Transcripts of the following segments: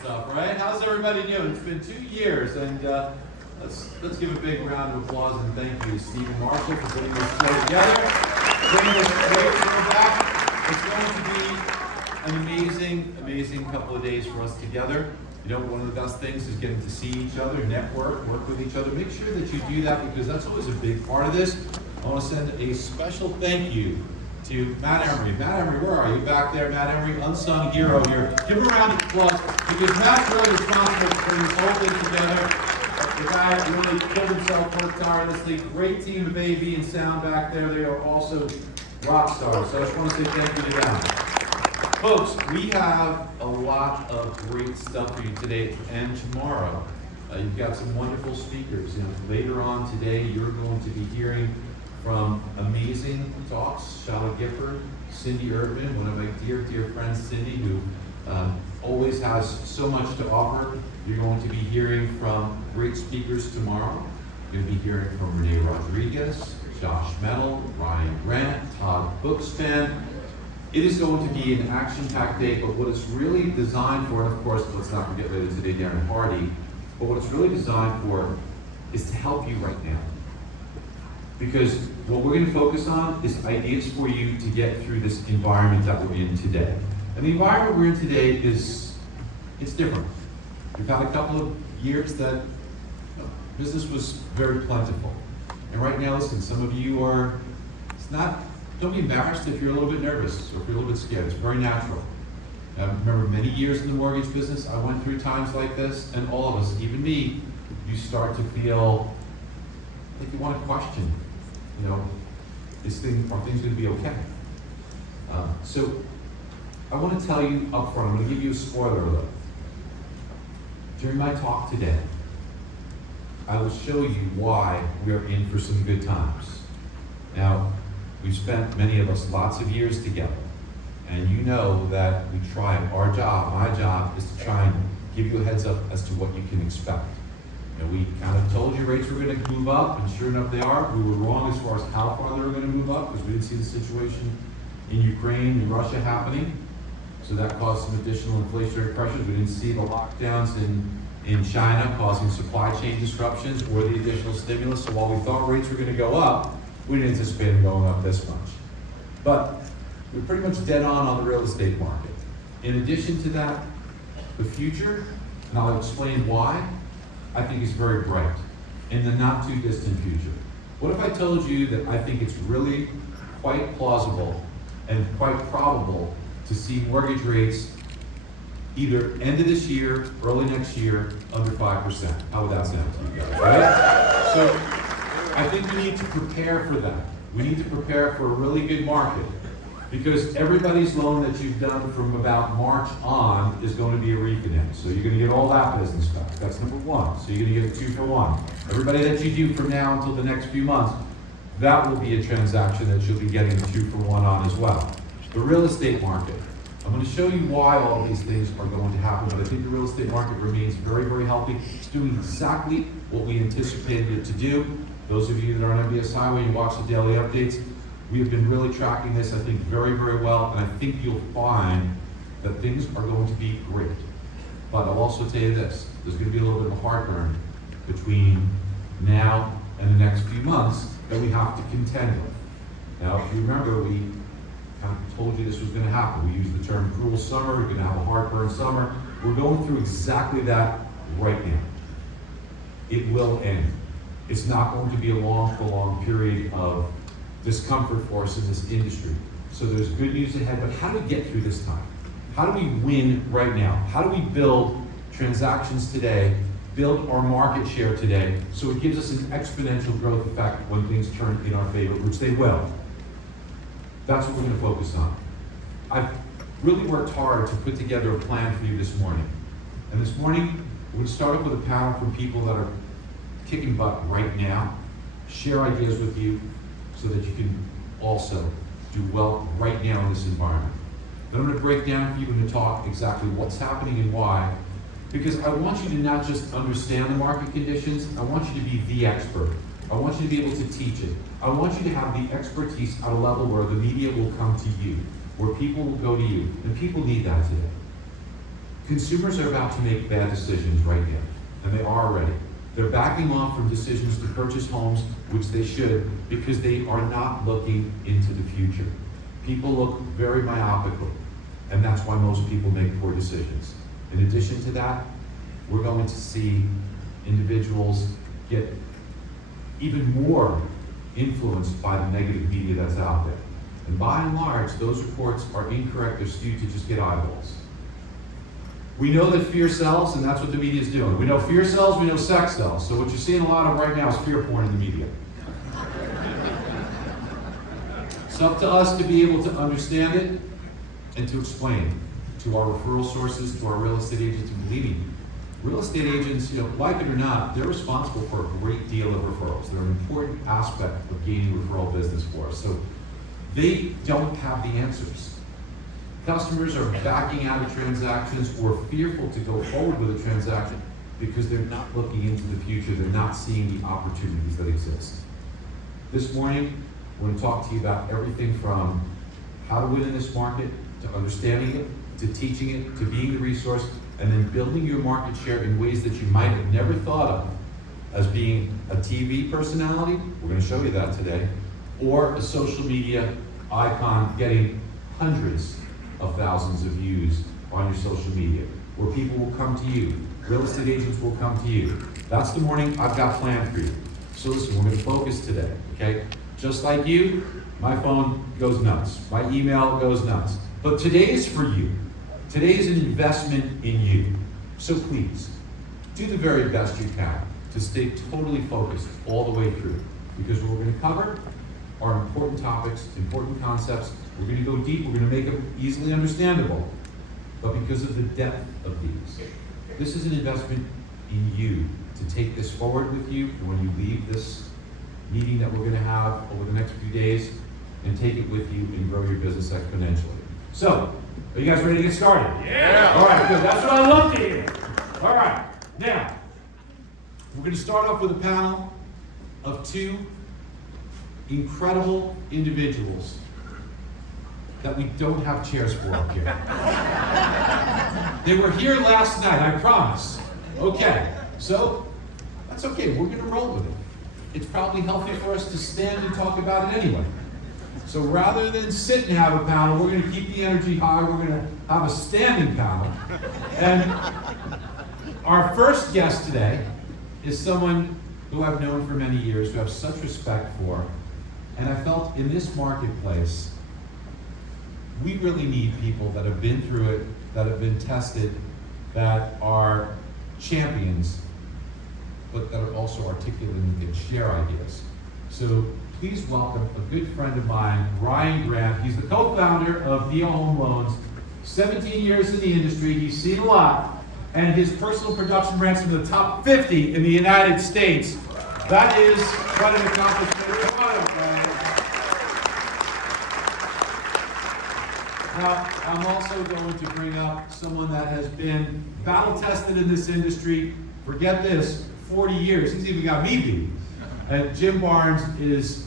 stuff, right? How's everybody doing? It's been 2 years, and let's give a big round of applause and thank you to Steve and Marshall for putting this show together. Bringing this great show back. It's going to be an amazing, amazing couple of days for us together. You know, one of the best things is getting to see each other, network, work with each other. Make sure that you do that because that's always a big part of this. I want to send a special thank you to Matt Emery. Matt Emery, where are you? Back there, Matt Emery, unsung hero here. Give him a round of applause because Matt's really responsible for putting this whole thing together. The guy really killed himself, worked tirelessly. Great team of AV and sound back there. They are also rock stars. So I just want to say thank you to them. Folks, we have a lot of great stuff for you today and tomorrow. You've got some wonderful speakers. You know, later on today, you're going to be hearing from amazing talks, Charlotte Gifford, Cindy Urban, one of my dear, dear friends, Cindy, who always has so much to offer. You're going to be hearing from great speakers tomorrow. You're going to be hearing from Renee Rodriguez, Josh Metal, Ryan Grant, Todd Bookspan. It is going to be an action-packed day, but what it's really designed for, and of course, let's not forget later today, Darren Hardy, but what it's really designed for is to help you right now. Because what we're going to focus on is ideas for you to get through this environment that we're in today. And the environment we're in today it's different. We've had a couple of years that business was very plentiful. And right now, listen, some of you don't be embarrassed if you're a little bit nervous or if you're a little bit scared. It's very natural. I remember many years in the mortgage business, I went through times like this, and all of us, even me, you start to feel like you want to question, you know, are things going to be okay? So I want to tell you up front, I'm going to give you a spoiler alert. During my talk today, I will show you why we are in for some good times. Now, we've spent, many of us, lots of years together. And you know that we try, my job is to try and give you a heads up as to what you can expect. You know, we kind of told you rates were going to move up, and sure enough they are. We were wrong as far as how far they were going to move up because we didn't see the situation in Ukraine and Russia happening. So that caused some additional inflationary pressures. We didn't see the lockdowns in China causing supply chain disruptions or the additional stimulus. So while we thought rates were going to go up, we didn't anticipate them going up this much. But we're pretty much dead on the real estate market. In addition to that, the future, and I'll explain why, I think is very bright in the not too distant future. What if I told you that I think it's really quite plausible and quite probable to see mortgage rates either end of this year, early next year, under 5%. How would that sound to you guys, right? So I think we need to prepare for that. We need to prepare for a really good market because everybody's loan that you've done from about March on is going to be a refinance. So you're going to get all that business back. That's number one. So you're going to get a 2-for-1. Everybody that you do from now until the next few months, that will be a transaction that you'll be getting a 2-for-1 on as well. The real estate market. I'm going to show you why all these things are going to happen, but I think the real estate market remains very, very healthy. It's doing exactly what we anticipated it to do. Those of you that are on MBS Highway, you watch the daily updates. We have been really tracking this, I think, very, very well, and I think you'll find that things are going to be great. But I'll also tell you this, there's going to be a little bit of a heartburn between now and the next few months that we have to contend with. Now, if you remember, we kind of told you this was going to happen. We used the term cruel summer, we're going to have a heartburn summer. We're going through exactly that right now. It will end. It's not going to be a long, prolonged period of discomfort for us in this industry. So there's good news ahead, but how do we get through this time? How do we win right now? How do we build transactions today, build our market share today, so it gives us an exponential growth effect when things turn in our favor, which they will. That's what we're going to focus on. I've really worked hard to put together a plan for you this morning. And this morning, we're going to start off with a panel from people that are kicking butt right now, share ideas with you so that you can also do well right now in this environment. Then I'm going to break down for you and to talk exactly what's happening and why, because I want you to not just understand the market conditions, I want you to be the expert. I want you to be able to teach it. I want you to have the expertise at a level where the media will come to you, where people will go to you, and people need that today. Consumers are about to make bad decisions right now, and they are already. They're backing off from decisions to purchase homes, which they should, because they are not looking into the future. People look very myopically, and that's why most people make poor decisions. In addition to that, we're going to see individuals get even more influenced by the negative media that's out there. And by and large, those reports are incorrect, they're skewed to just get eyeballs. We know that fear sells, and that's what the media is doing. We know fear sells, we know sex sells. So what you're seeing a lot of right now is fear porn in the media. It's up to us to be able to understand it and to explain it to our referral sources, to our real estate agents, and believe me, real estate agents, like it or not, they're responsible for a great deal of referrals. They're an important aspect of gaining referral business for us. So they don't have the answers. Customers are backing out of transactions or fearful to go forward with a transaction because they're not looking into the future. They're not seeing the opportunities that exist. This morning, we're going to talk to you about everything from how to win in this market, to understanding it, to teaching it, to being the resource, and then building your market share in ways that you might have never thought of as being a TV personality, we're going to show you that today, or a social media icon getting hundreds of thousands of views on your social media, where people will come to you, real estate agents will come to you. That's the morning I've got planned for you. So listen, we're going to focus today, okay? Just like you, my phone goes nuts, my email goes nuts. But today is for you. Today is an investment in you. So please, do the very best you can to stay totally focused all the way through. Because what we're going to cover are important topics, important concepts. We're going to go deep, we're going to make them easily understandable. But because of the depth of these, this is an investment in you to take this forward with you when you leave this meeting that we're going to have over the next few days, and take it with you and grow your business exponentially. So, are you guys ready to get started? Yeah! All right, good. That's what I love to hear. All right, now, we're going to start off with a panel of two incredible individuals that we don't have chairs for up here. They were here last night, I promise. Okay, so that's okay. We're going to roll with it. It's probably healthy for us to stand and talk about it anyway. So rather than sit and have a panel, we're going to keep the energy high. We're going to have a standing panel. And our first guest today is someone who I've known for many years, who I have such respect for. And I felt in this marketplace, we really need people that have been through it, that have been tested, that are champions, but that are also articulate and can share ideas. So please welcome a good friend of mine, Ryan Grant. He's the co-founder of Neo Home Loans. 17 years in the industry, he's seen a lot, and his personal production ranks in the top 50 in the United States. That is quite an accomplishment. Come on up, Ryan. Now, I'm also going to bring up someone that has been battle-tested in this industry. Forget this, 40 years. He's even got me beat. And Jim Barnes is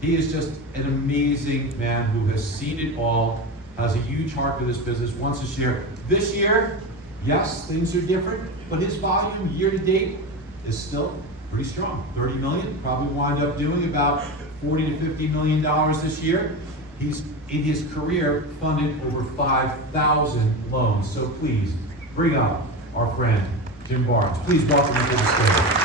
just an amazing man who has seen it all, has a huge heart for this business, wants to share. This year, yes, things are different, but his volume year to date is still pretty strong. 30 million, probably wind up doing about 40 to 50 million dollars this year. He's in his career funded over 5,000 loans. So please bring up our friend Jim Barnes. Please welcome him to the stage.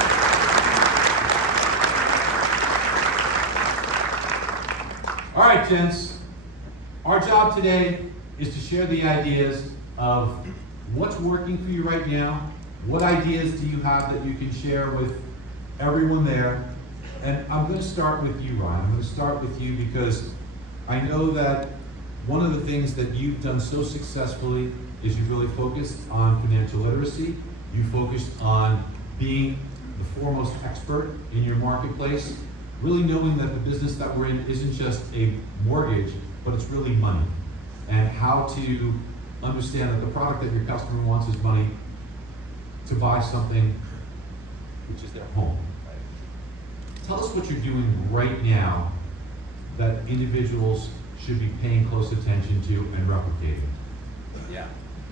All right, gents. Our job today is to share the ideas of what's working for you right now. What ideas do you have that you can share with everyone there? And I'm going to start with you, Ryan. I'm going to start with you because I know that one of the things that you've done so successfully is you really focused on financial literacy. You focused on being the foremost expert in your marketplace, really knowing that the business that we're in isn't just a mortgage, but it's really money. And how to understand that the product that your customer wants is money to buy something, which is their home. Tell us what you're doing right now that individuals should be paying close attention to and replicating. Yeah,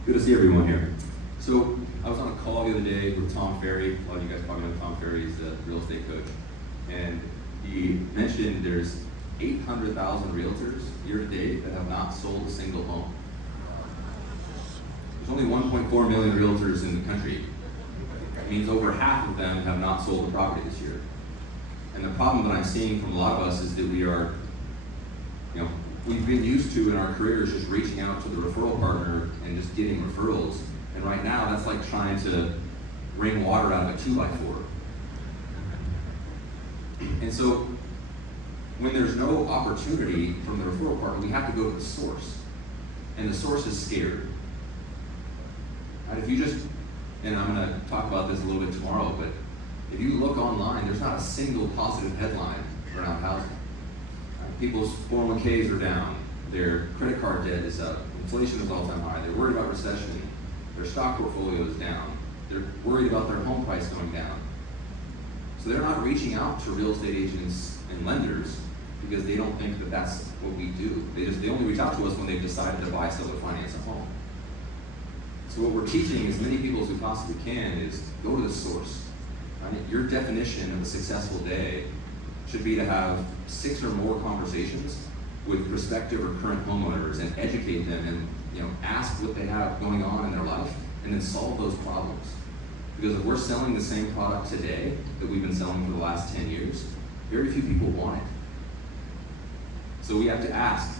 good to see everyone here. So I was on a call the other day with Tom Ferry. A lot of you guys probably know Tom Ferry. He's a real estate coach. And he mentioned there's 800,000 realtors year to date that have not sold a single home. There's only 1.4 million realtors in the country. It means over half of them have not sold a property this year. And the problem that I'm seeing from a lot of us is that we are, we've been used to in our careers just reaching out to the referral partner and just getting referrals. And right now, that's like trying to wring water out of a 2x4. And so, when there's no opportunity from the referral partner, we have to go to the source. And the source is scared. And if you just, and I'm going to talk about this a little bit tomorrow, but if you look online, there's not a single positive headline around housing. People's 401ks are down. Their credit card debt is up. Inflation is all-time high. They're worried about recession. Their stock portfolio is down. They're worried about their home price going down. So they're not reaching out to real estate agents and lenders because they don't think that that's what we do. They only reach out to us when they've decided to buy, sell, or finance a home. So what we're teaching as many people as we possibly can is go to the source. Right? Your definition of a successful day should be to have 6 or more conversations with prospective or current homeowners and educate them and ask what they have going on in their life and then solve those problems. Because if we're selling the same product today that we've been selling for the last 10 years, very few people want it. So we have to ask,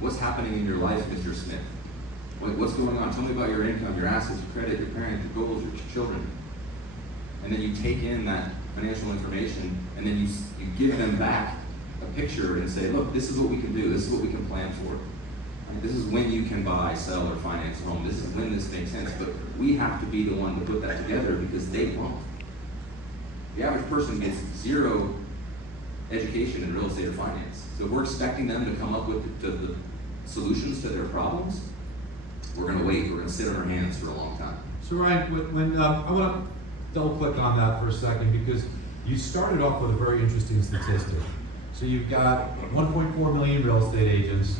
what's happening in your life, Mr. Smith? What's going on? Tell me about your income, your assets, your credit, your parents, your goals, your children. And then you take in that financial information and then you give them back a picture and say, look, this is what we can do. This is what we can plan for. This is when you can buy, sell, or finance a home. This is when this makes sense. But we have to be the one to put that together because they won't. The average person gets 0 education in real estate or finance. So if we're expecting them to come up with the solutions to their problems, we're going to wait. We're going to sit on our hands for a long time. So Ryan, I want to double click on that for a second because you started off with a very interesting statistic. So you've got 1.4 million real estate agents.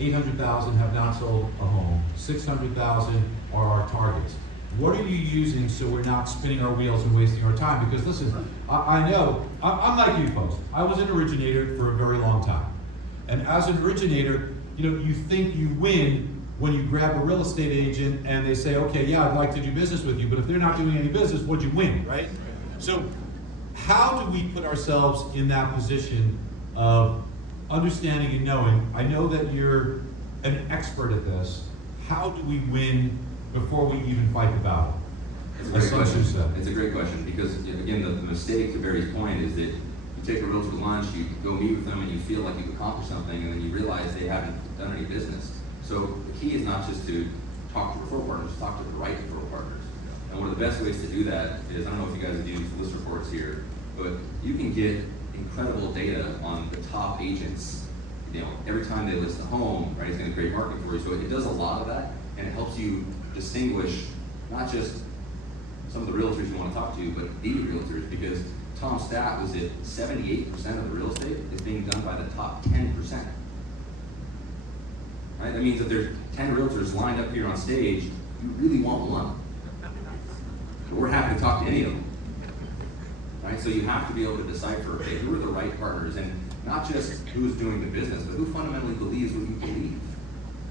800,000 have not sold a home. 600,000 are our targets. What are you using so we're not spinning our wheels and wasting our time? Because listen, I know, I'm like you folks. I was an originator for a very long time. And as an originator, you think you win when you grab a real estate agent and they say, okay, yeah, I'd like to do business with you, but if they're not doing any business, what'd you win, right? So how do we put ourselves in that position of understanding and knowing, I know that you're an expert at this, how do we win before we even fight the battle? It's a great question. It's a great question because, again, the mistake to Barry's point is that you take a realtor to lunch, you go meet with them, and you feel like you've accomplished something, and then you realize they haven't done any business. So the key is not just to talk to referral partners, talk to the right referral partners. And one of the best ways to do that is, I don't know if you guys do list reports here, but you can get incredible data on the top agents. Every time they list a home, right, it's going to create market for you. So it does a lot of that, and it helps you distinguish not just some of the realtors you want to talk to, but the realtors, because Tom's stat was that 78% of the real estate is being done by the top 10%. Right? That means that there's 10 realtors lined up here on stage. You really want one. But we're happy to talk to any of them. Right? So you have to be able to decipher, okay, who are the right partners, and not just who's doing the business, but who fundamentally believes what you believe.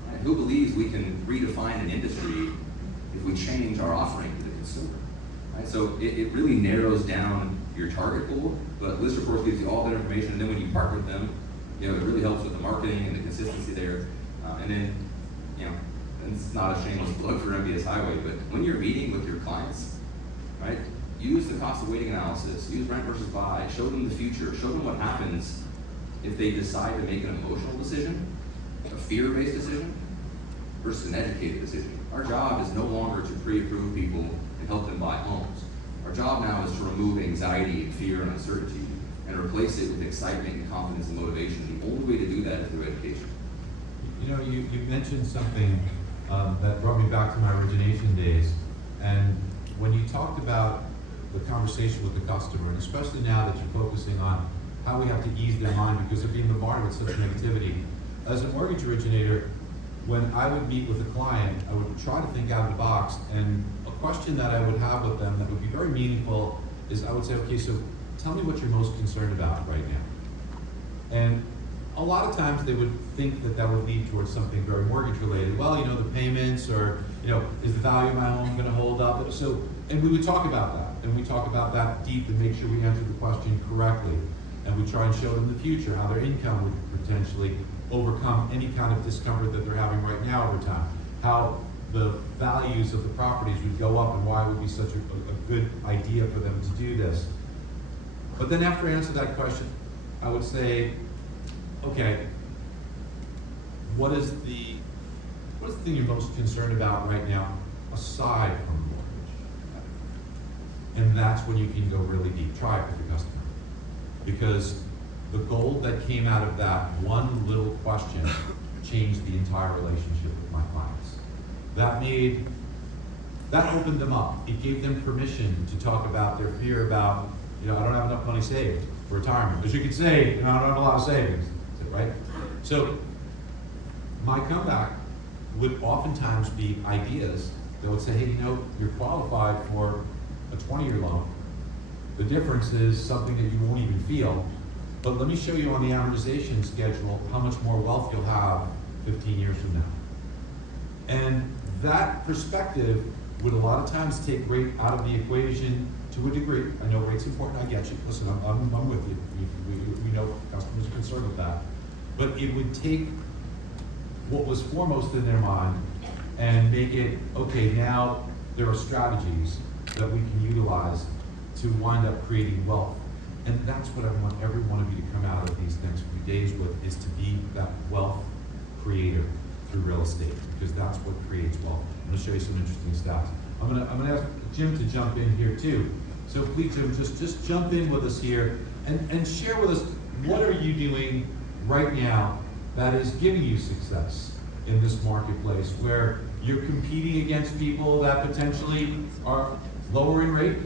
Right? Who believes we can redefine an industry if we change our offering to the consumer. Right? So it really narrows down your target pool, but List Reports gives you all that information, and then when you partner with them, it really helps with the marketing and the consistency there. And then, and it's not a shameless plug for MBS Highway, but when you're meeting with your clients, right, use the cost of waiting analysis, use rent versus buy, show them the future, show them what happens if they decide to make an emotional decision, a fear-based decision, versus an educated decision. Our job is no longer to pre-approve people and help them buy homes. Our job now is to remove anxiety and fear and uncertainty and replace it with excitement and confidence and motivation. The only way to do that is through education. You mentioned something that brought me back to my origination days. And when you talked about the conversation with the customer, and especially now that you're focusing on how we have to ease their mind because they're being bombarded with such negativity. As a mortgage originator, when I would meet with a client, I would try to think out of the box, and a question that I would have with them that would be very meaningful is I would say, okay, so tell me what you're most concerned about right now. And a lot of times they would think that that would lead towards something very mortgage related. Well, you know, the payments, or, you know, is the value of my home gonna hold up? So, and we would talk about that, and we talk about that deep and make sure we answer the question correctly. And we try and show them the future, how their income would potentially overcome any kind of discomfort that they're having right now over time. How the values of the properties would go up and why it would be such a good idea for them to do this. But then after I answer that question, I would say, okay, what is the thing you're most concerned about right now aside from the mortgage? And that's when you can go really deep. Try it with your customer. Because the gold that came out of that one little question changed the entire relationship with my clients. That opened them up. It gave them permission to talk about their fear about, you know, I don't have enough money saved for retirement. Because you can say, you know, I don't have a lot of savings, right? So my comeback would oftentimes be ideas that would say, hey, you know, you're qualified for a 20-year loan. The difference is something that you won't even feel. But let me show you on the amortization schedule how much more wealth you'll have 15 years from now. And that perspective would a lot of times take rate out of the equation to a degree. I know rate's important, I get you. Listen, I'm with you. We know customers are concerned with that. But it would take what was foremost in their mind and make it, okay, now there are strategies that we can utilize to wind up creating wealth. And that's what I want every one of you to come out of these next few days with, is to be that wealth creator through real estate, because that's what creates wealth. I'm gonna show you some interesting stats. I'm gonna ask Jim to jump in here too. So please, Jim, just jump in with us here and share with us, what are you doing right now that is giving you success in this marketplace where you're competing against people that potentially are lower in rate?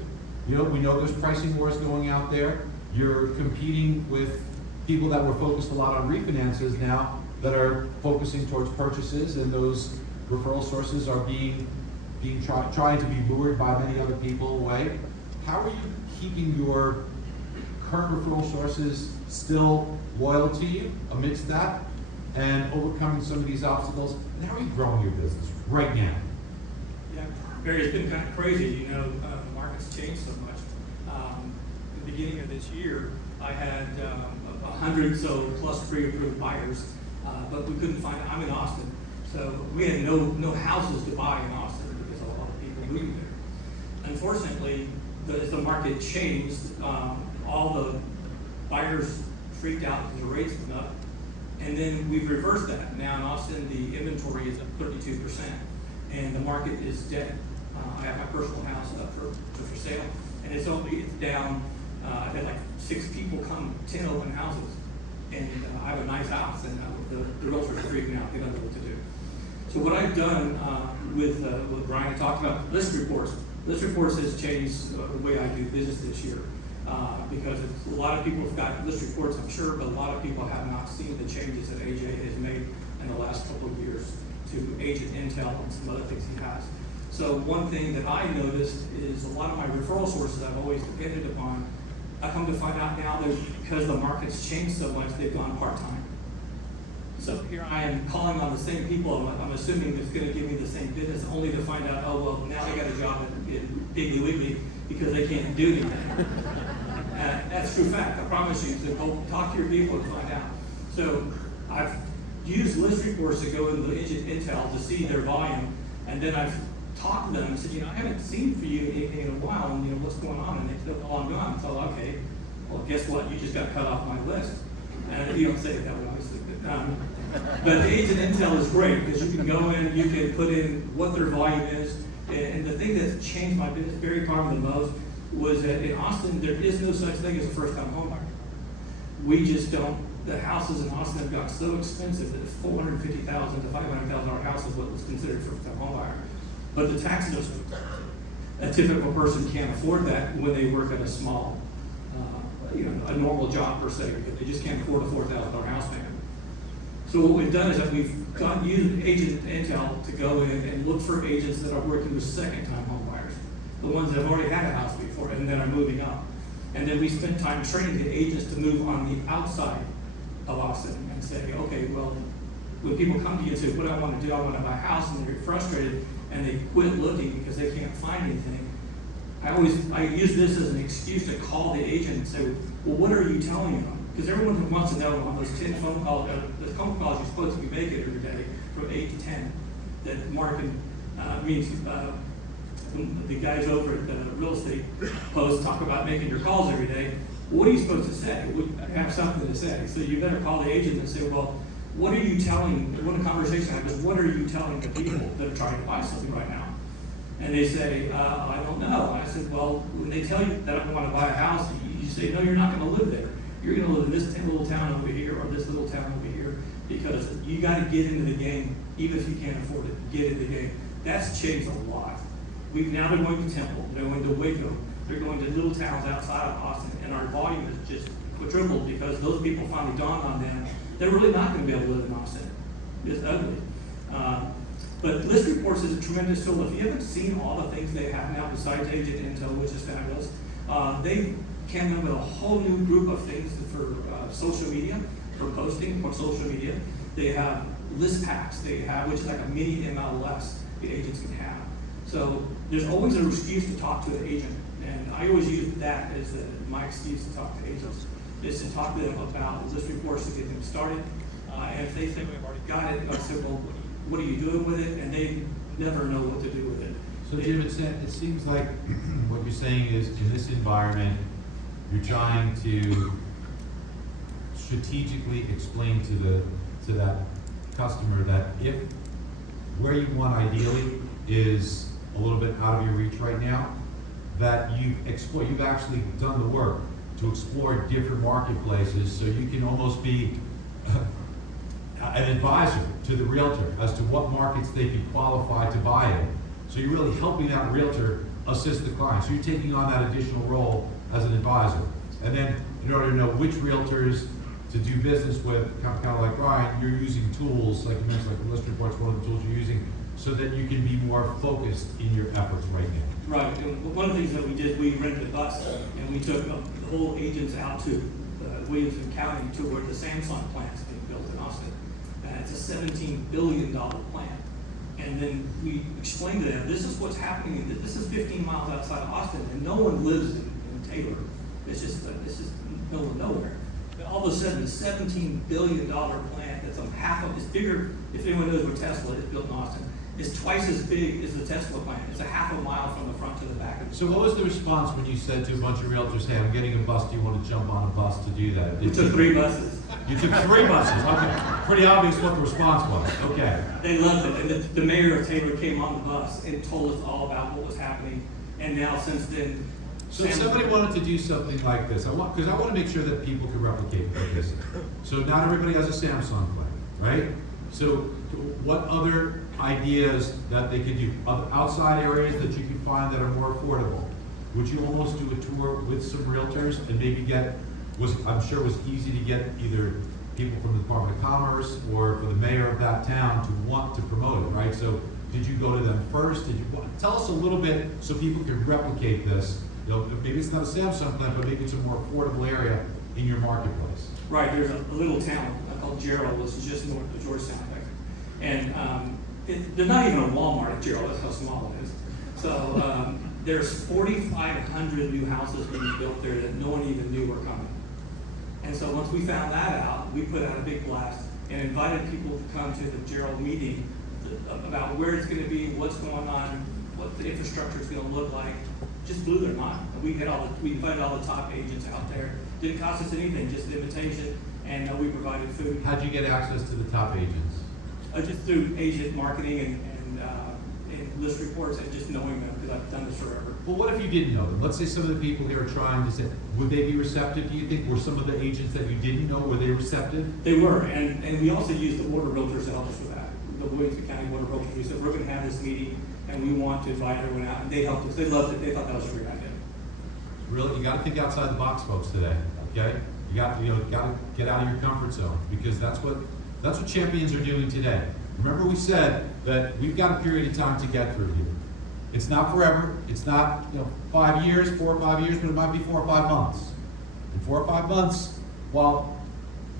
You know, we know there's pricing wars going out there. You're competing with people that were focused a lot on refinances now that are focusing towards purchases, and those referral sources are trying to be lured by many other people away. How are you keeping your current referral sources still loyal to you amidst that and overcoming some of these obstacles? And how are you growing your business right now? Yeah, Barry, it's been kind of crazy. You know, the market's changed so much. At the beginning of this year, I had 100 so plus pre-approved buyers, but we couldn't find. I'm in Austin, so we had no houses to buy in Austin because a lot of people moving there. Unfortunately, as the market changed, all the buyers freaked out because the rates went up, and then we've reversed that. Now in Austin, the inventory is up 32%, and the market is dead. I have my personal house up for sale, and it's down. I've had like 6 people come, 10 open houses, and I have a nice house, and the realtors are freaking out. They don't know what to do. So what I've done with Brian talked about list reports. List reports has changed the way I do business this year because a lot of people have got list reports, I'm sure, but a lot of people have not seen the changes that AJ has made in the last couple of years to agent intel and some other things he has. So one thing that I noticed is a lot of my referral sources I've always depended upon, I come to find out now that because the market's changed so much, they've gone part-time. So here I am calling on the same people I'm assuming that's going to give me the same business, only to find out, oh, well, now they got a job in Piggly Wiggly because they can't do anything. That's true fact, I promise you. So go talk to your people and find out. So I've used list reports to go into the agent intel to see their volume, and then I've talked to them and said, you know, I haven't seen for you in a while, and you know, what's going on? And they said, oh, I'm gone. So, okay, well, guess what? You just got cut off my list. And you don't say it that way, obviously. But the agent intel is great because you can go in, you can put in what their volume is. And the thing that changed my business very probably the most was that in Austin, there is no such thing as a first-time home buyer. We just don't, the houses in Austin have got so expensive that $450,000 to $500,000 house is what was considered first-time home buyer. But the taxes are so expensive. A typical person can't afford that when they work at a small, a normal job per se, because they just can't afford a $4,000 house payment. So what we've done is that we've used agent intel to go in and look for agents that are working with second-time home buyers, the ones that have already had a house before and that are moving up. And then we spend time training the agents to move on the outside of Austin and say, okay, well, when people come to you and say, what do I want to do? I want to buy a house, and they're frustrated and they quit looking because they can't find anything. I use this as an excuse to call the agent and say, well, what are you telling them? Because everyone wants to know on those 10 phone calls, the phone calls you're supposed to be making every day from 8 to 10, that marketing means the guys over at the real estate post talk about making your calls every day. What are you supposed to say? Have something to say. So you better call the agent and say, well, what are you telling, when a conversation happens, what are you telling the people that are trying to buy something right now? And they say, I don't know. I said, well, when they tell you that I want to buy a house, you say, no, you're not going to live there. You're going to live in this little town over here or this little town over here, because you got to get into the game, even if you can't afford it, get in the game. That's changed a lot. Now they're going to Temple, they're going to Waco, they're going to little towns outside of Austin, and our volume is just quadrupled because those people finally dawned on them they're really not going to be able to live in Austin. It's ugly. But list reports is a tremendous tool. If you haven't seen all the things they have now besides agent intel, which is fabulous, they came up with a whole new group of things for social media, for posting for social media. They have list packs, which is like a mini MLS the agents can have. So there's always an excuse to talk to the agent, and I always use that as my excuse to talk to agents, is to talk to them about list reports to get them started. And if they think we've already got it, I say, well, what are you doing with it? And they never know what to do with it. So Jim, it seems like what you're saying is, in this environment, you're trying to strategically explain to that customer that if where you want ideally is a little bit out of your reach right now, that you've actually done the work to explore different marketplaces, so you can almost be an advisor to the realtor as to what markets they could qualify to buy in. So you're really helping that realtor assist the client. So you're taking on that additional role as an advisor. And then in order to know which realtors to do business with, kind of like Ryan, you're using tools, like you mentioned, like the list report's one of the tools you're using, so that you can be more focused in your efforts right now. Right. And one of the things that we did, we rented a bus, and we took the whole agents out to Williamson County to where the Samsung plant's being built in Austin. It's a $17 billion plant. And then we explained to them, this is what's happening. This is 15 miles outside of Austin, and no one lives in Taylor. It's just middle of nowhere. But all of a sudden, the $17 billion plant that's it's bigger, if anyone knows where Tesla is built in Austin, is twice as big as the Tesla plant. It's a half a mile from the front to the back of the So what was the response when you said to a bunch of realtors, hey, I'm getting a bus, do you want to jump on a bus to do that? We took 3 buses. You took 3 buses, okay. Pretty obvious what the response was, okay. They loved it, and the mayor of Taylor came on the bus and told us all about what was happening. And now since then, So if somebody wanted to do something like this, because I want to make sure that people can replicate this. So not everybody has a Samsung plan, right? So what other ideas that they could do, other outside areas that you can find that are more affordable? Would you almost do a tour with some realtors and maybe I'm sure it was easy to get either people from the Department of Commerce or for the mayor of that town to want to promote it, right? So did you go to them first? Tell us a little bit so people can replicate this. You know, maybe it's not a Samsung plant, but maybe it's a more affordable area in your marketplace. right, there's a little town called Gerald, which is just north of Georgetown. And there's not even a Walmart at Gerald, that's how small it is. So there's 4,500 new houses being built there that no one even knew were coming. And so once we found that out, we put out a big blast and invited people to come to the Gerald meeting about where it's going to be, what's going on, what the infrastructure is going to look like. Just blew their mind. We invited all the top agents out there. Didn't cost us anything, just an invitation, and we provided food. How'd you get access to the top agents? Just through agent marketing and list reports and just knowing them, because I've done this forever. Well, what if you didn't know them? Let's say some of the people here are trying to say, would they be receptive, do you think? Were some of the agents that you didn't know, were they receptive? They were, and we also used the water realtors to help us with that. The Williamson County water realtors, we said, we're going to have this meeting, and we want to invite everyone out, and they helped us. They loved it. They thought that was a great idea. Really, you got to think outside the box, folks, today. Okay, you got to get out of your comfort zone, because that's what That's what champions are doing today. Remember we said that we've got a period of time to get through here. It's not forever. It's not 5 years, 4 or 5 years, but it might be 4 or 5 months. In 4 or 5 months, while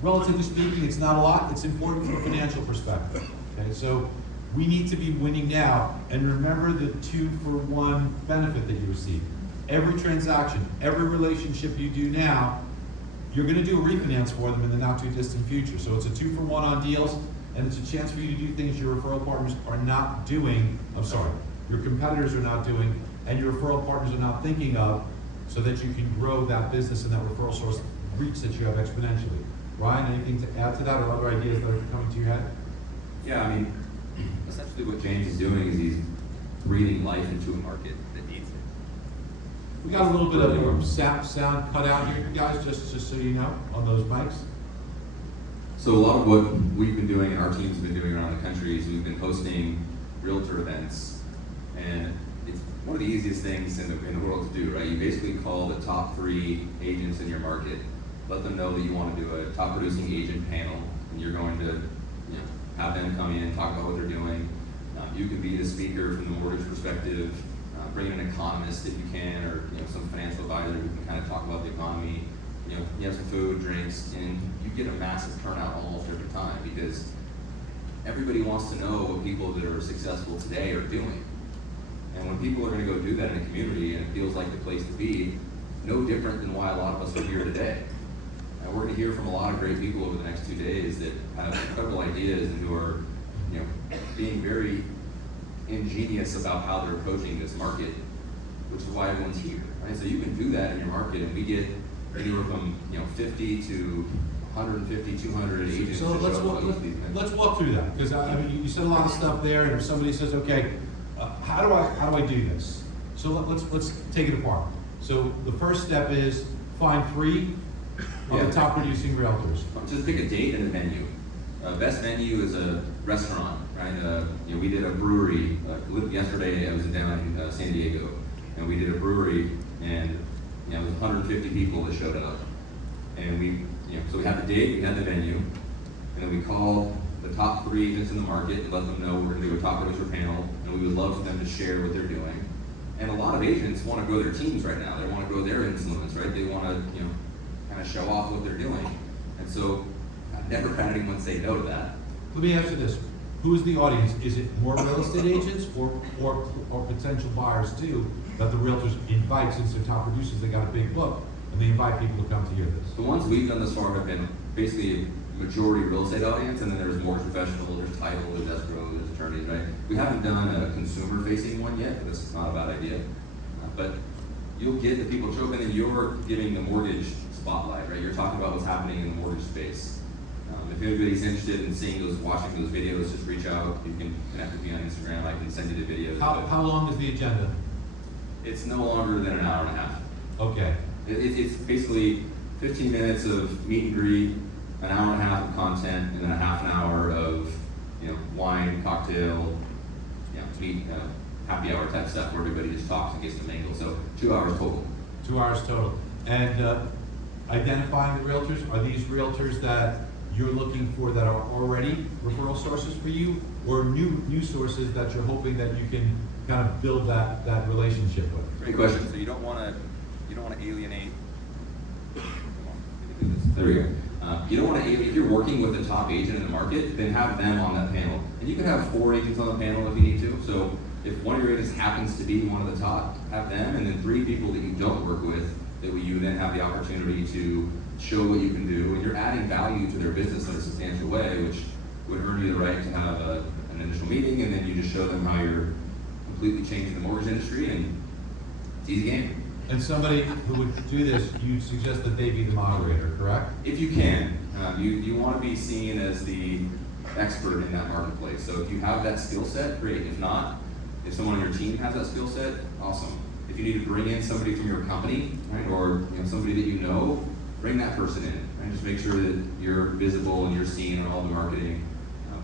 relatively speaking, it's not a lot, it's important from a financial perspective. Okay, so we need to be winning now, and remember the 2-for-1 benefit that you receive. Every transaction, every relationship you do now, you're going to do a refinance for them in the not too distant future. So it's a 2-for-1 on deals, and it's a chance for you to do things your referral partners are not doing. Your competitors are not doing, and your referral partners are not thinking of, so that you can grow that business and that referral source reach that you have exponentially. Ryan, anything to add to that, or other ideas that are coming to your head? Yeah, I mean, essentially what James is doing is he's breathing life into a market that needs it. We got a little bit of sound cut out here, guys, just so you know, on those mics. So a lot of what we've been doing and our team's been doing around the country is we've been hosting realtor events, and it's one of the easiest things in the world to do, right? You basically call the top 3 agents in your market, let them know that you want to do a top producing agent panel, and you're going to have them come in and talk about what they're doing. You can be the speaker from the mortgage perspective, bring in an economist if you can, or some financial advisor who can kind of talk about the economy. You have some food, drinks, and you get a massive turnout almost every time, because everybody wants to know what people that are successful today are doing. And when people are going to go do that in a community and it feels like the place to be, no different than why a lot of us are here today. And we're going to hear from a lot of great people over the next 2 days that have incredible ideas and who are being very ingenious about how they're approaching this market, which is why everyone's here, right? So you can do that in your market, and we get anywhere from 50 to 150, 200 agents. So let's walk through that, because I mean you said a lot of stuff there, and if somebody says, okay, how do I do this? So let's take it apart. So the first step is find 3 of the top producing realtors. Just pick a date and a venue. Best venue is a restaurant, right? We did a brewery. Yesterday I was down in San Diego, and we did a brewery, and it was 150 people that showed up. And so we had the date, we had the venue, and then we called the top 3 agents in the market and let them know we're going to do a top producer panel, and we would love for them to share what they're doing. And a lot of agents want to grow their teams right now. They want to grow their influence, right? They want to, kind of show off what they're doing. And so I've never had anyone say no to that. Let me ask you this. Who is the audience? Is it more real estate agents or potential buyers too that the realtors invite, since they're top producers, they got a big book, and they invite people to come to hear this? The ones we've done thus far have been basically a majority real estate audience, and then there's mortgage professionals, there's title, there's escrow, there's attorneys, right? We haven't done a consumer-facing one yet, but that's not a bad idea. But you'll get the people show up, and then you're giving the mortgage spotlight, right? You're talking about what's happening in the mortgage space. If anybody's interested in watching those videos, just reach out. You can connect with me on Instagram. I can send you the videos. How long is the agenda? It's no longer than an hour and a half. Okay. It's basically 15 minutes of meet and greet, an hour and a half of content, and then a half an hour of wine, cocktail, happy hour type stuff where everybody just talks and gets to mingle. So 2 hours total. 2 hours total. And identifying the realtors, are these realtors that you're looking for that are already referral sources for you, or new sources that you're hoping that you can kind of build that relationship with? Great question. So you don't want to alienate. There we go. You don't want to alienate. If you're working with a top agent in the market, then have them on that panel. And you can have 4 agents on the panel if you need to. So if one of your agents happens to be one of the top, have them, and then 3 people that you don't work with that you then have the opportunity to show what you can do, and you're adding value to their business in a substantial way, which would earn you the right to have an initial meeting, and then you just show them how you're completely changing the mortgage industry, and it's easy game. And somebody who would do this, you suggest that they be the moderator, correct? If you can. You want to be seen as the expert in that marketplace. So if you have that skill set, great. If not, if someone on your team has that skill set, awesome. If you need to bring in somebody from your company, right, or somebody that you know, bring that person in, right? Just make sure that you're visible and you're seen in all the marketing.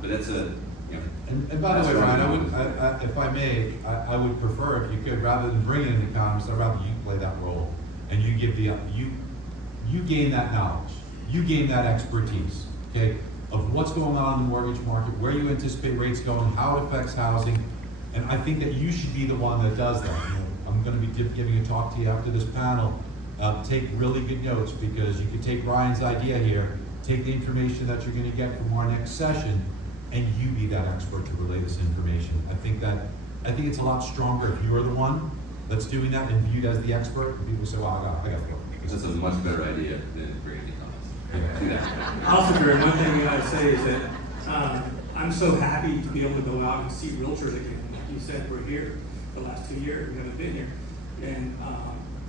But that's And by the way, Ryan, if I may, I would prefer, if you could, rather than bring in an economist, I'd rather you play that role, and you give you gain that knowledge, you gain that expertise. Okay, of what's going on in the mortgage market, where you anticipate rates going, how it affects housing. And I think that you should be the one that does that. You know, I'm going to be giving a talk to you after this panel. Take really good notes, because you can take Ryan's idea here, take the information that you're going to get from our next session, and you be that expert to relay this information. I think it's a lot stronger if you're the one that's doing that and viewed as the expert, and people say, well, I got to go. That's a much better idea than bringing it on us. Do that. Also, Barry, one thing I'd say is that I'm so happy to be able to go out and see realtors again. Like you said, we're here the last 2 years, we haven't been here. And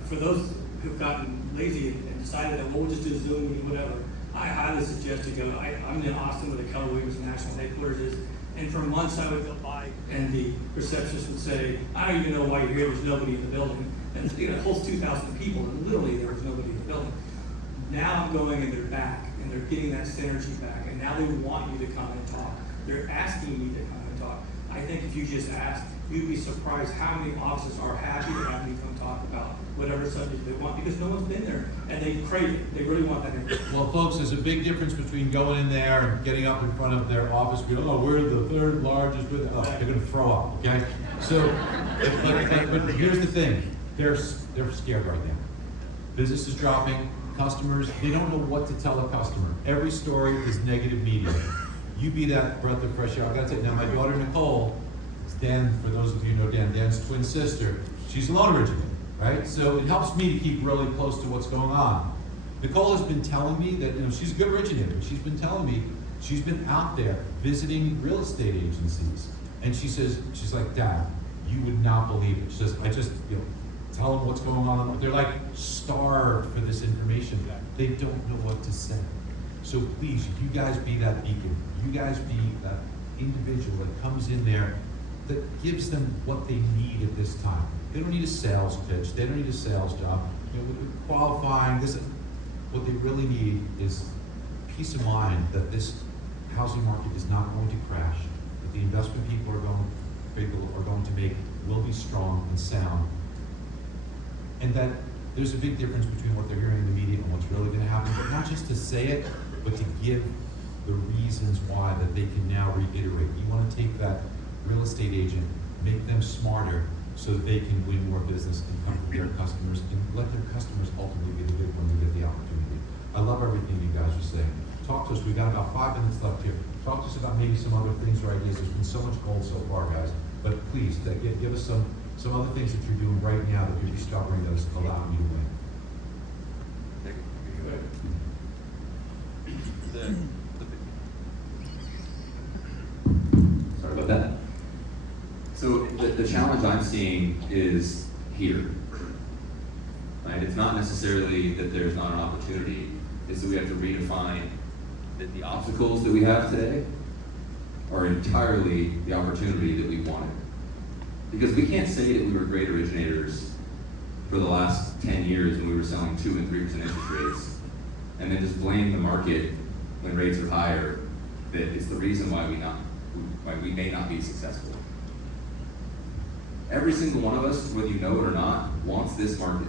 for those who've gotten lazy and decided that we'll just do Zoom and whatever, I highly suggest you go. I'm in Austin where the Keller Williams National Headquarters is, and for months I would go by and the receptionist would say, I don't even know why you're here, there's nobody in the building. And it holds 2,000 people, and literally there was nobody in the building. Now I'm going and they're back, and they're getting that synergy back, and now they want you to come and talk. They're asking me to come and talk. I think if you just ask, you'd be surprised how many offices are happy to have me come talk about whatever subject they want, because no one's been there, and they crave it. They really want that information. Well, folks, there's a big difference between going in there and getting up in front of their office, being, oh, we're the third largest, they're going to throw up, okay? So, but here's the thing. They're scared right now. Business is dropping, customers, they don't know what to tell a customer. Every story is negative media. You be that breath of fresh air. I gotta tell you, now my daughter Nicole, it's Dan, for those of you who know Dan, Dan's twin sister, she's a loan originator, right? So it helps me to keep really close to what's going on. Nicole has been telling me that, she's a good originator. She's been telling me she's been out there visiting real estate agencies. And she says, she's like, Dad, you would not believe it. She says, I just, tell them what's going on. They're like starved for this information. They don't know what to say. So please, you guys be that beacon. You guys be that individual that comes in there that gives them what they need at this time. They don't need a sales pitch. They don't need a sales job. Qualifying this. What they really need is peace of mind that this housing market is not going to crash. That the investment people are going to make will be strong and sound. And that there's a big difference between what they're hearing in the media and what's really going to happen, but not just to say it, but to give the reasons why that they can now reiterate. You want to take that real estate agent, make them smarter so that they can win more business and come to their customers and let their customers ultimately be the big ones who get the opportunity. I love everything you guys are saying. Talk to us, we've got about 5 minutes left here. Talk to us about maybe some other things or ideas. There's been so much gold so far, guys, but please, give us some other things that you're doing right now that you're discovering that is allowing you to win. Sorry about that. So the challenge I'm seeing is here. Right? It's not necessarily that there's not an opportunity. It's that we have to redefine that the obstacles that we have today are entirely the opportunity that we wanted. Because we can't say that we were great originators for the last 10 years when we were selling 2 and 3% interest rates, and then just blame the market when rates are higher, that it's the reason why we may not be successful. Every single one of us, whether you know it or not, wants this market.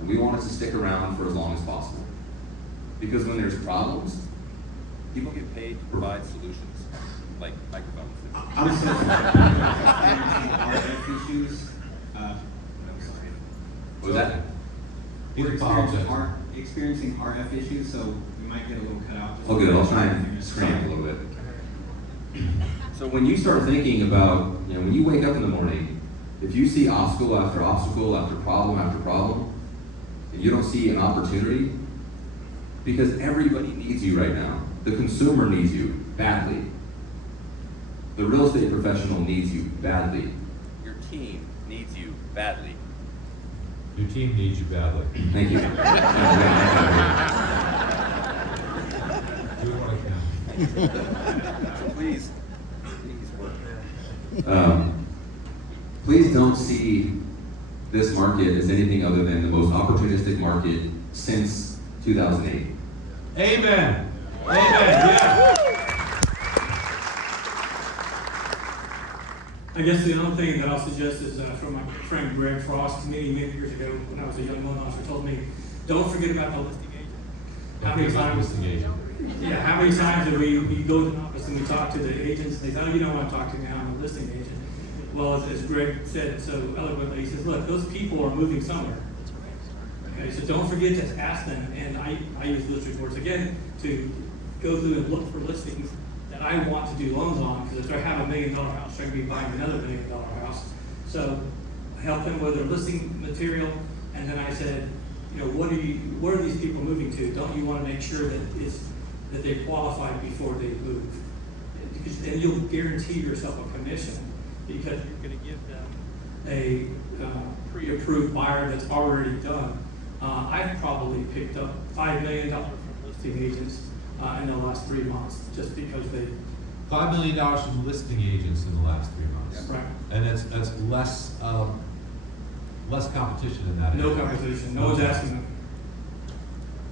And we want it to stick around for as long as possible. Because when there's problems, people get paid to provide solutions, like microphones. I'm sorry. RF issues. What was that? We're experiencing RF issues, so we might get a little cut out. Oh, good. I'll try and screen up a little bit. So when you start thinking about, when you wake up in the morning, if you see obstacle after obstacle after problem, and you don't see an opportunity, because everybody needs you right now. The consumer needs you badly. The real estate professional needs you badly. Your team needs you badly. Your team needs you badly. Thank you. Do what I can. Please work. Please don't see this market as anything other than the most opportunistic market since 2008. Amen. Amen. Yeah. I guess the only thing that I'll suggest is from my friend Greg Frost, many years ago when I was a young loan officer, told me, don't forget about the listing agent. How many times? Listing agent. Yeah, how many times do we go to an office and we talk to the agents, and they say, oh, you don't want to talk to me, I'm a listing agent. Well, as Greg said so eloquently, he says, look, those people are moving somewhere. Okay, so don't forget to ask them, and I use list reports again to go through and look for listings that I want to do loans on, because if I have $1 million house, they're going to be buying another $1 million house. So I help them with their listing material, and then I said, you know, what are these people moving to? Don't you want to make sure that they qualified before they move? Because then you'll guarantee yourself a commission, because you're going to give them a pre-approved buyer that's already done. I've probably picked up $5 million from listing agents in the last 3 months, just because they. $5 million from listing agents in the last 3 months. Right. And that's less competition in that No area. competition, no one's asking them.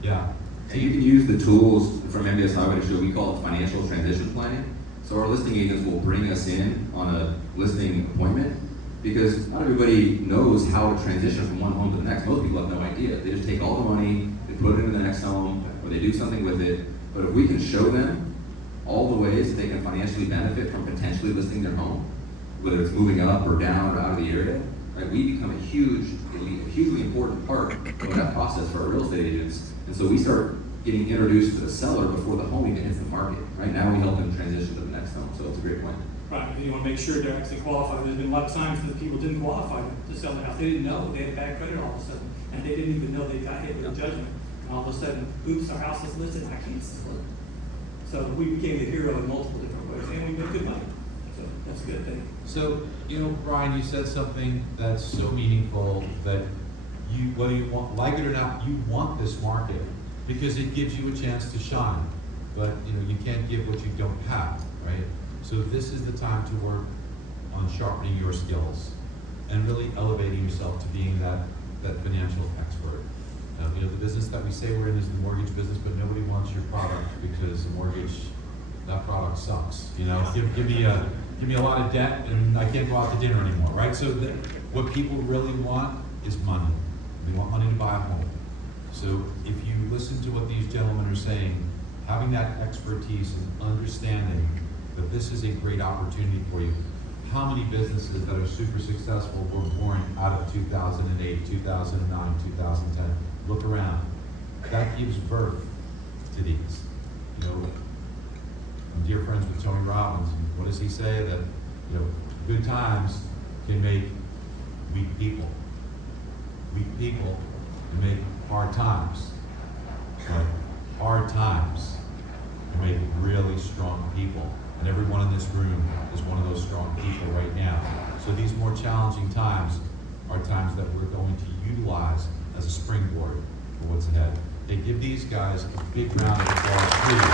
Yeah. And you can use the tools from MBS Highway to show, we call it financial transition planning. So our listing agents will bring us in on a listing appointment, because not everybody knows how to transition from one home to the next. Most people have no idea. They just take all the money, they put it into the next home, or they do something with it. But if we can show them all the ways that they can financially benefit from potentially listing their home, whether it's moving up or down or out of the area, right, we become a hugely important part of that process for our real estate agents. And so we start getting introduced to the seller before the home even hits the market. Right now, we help them transition to the next home. So it's a great point. Right, and you want to make sure they're actually qualified. There's been a lot of times that people didn't qualify to sell the house. They didn't know, they had bad credit all of a sudden, and they didn't even know they got hit with a judgment. And all of a sudden, oops, our house is listed, I can't sell it. So we became the hero in multiple different ways, and we made good money. So that's a good thing. So, you know, Brian, you said something that's so meaningful, that you, whether you want, like it or not, you want this market because it gives you a chance to shine. But, you know, you can't give what you don't have, right? So this is the time to work on sharpening your skills and really elevating yourself to being that financial expert. You know, the business that we say we're in is the mortgage business, but nobody wants your product because the mortgage, that product sucks. You know, give me a lot of debt and I can't go out to dinner anymore, right? So what people really want is money. They want money to buy a home. So if you listen to what these gentlemen are saying, having that expertise and understanding that this is a great opportunity for you. How many businesses that are super successful were born out of 2008, 2009, 2010? Look around. That gives birth to these. You know, I'm dear friends with Tony Robbins. And what does he say? That, you know, good times can make weak people. Weak people can make hard times. But hard times can make really strong people. And everyone in this room is one of those strong people right now. So these more challenging times are times that we're going to utilize as a springboard for what's ahead. Hey, give these guys a big round of applause, please.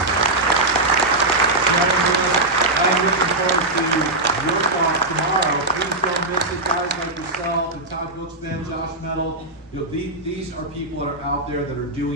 I'm looking forward to your talk tomorrow. Please don't miss it, guys like yourself and Todd Brooksman, Josh Metal. You know, these are people that are out there that are doing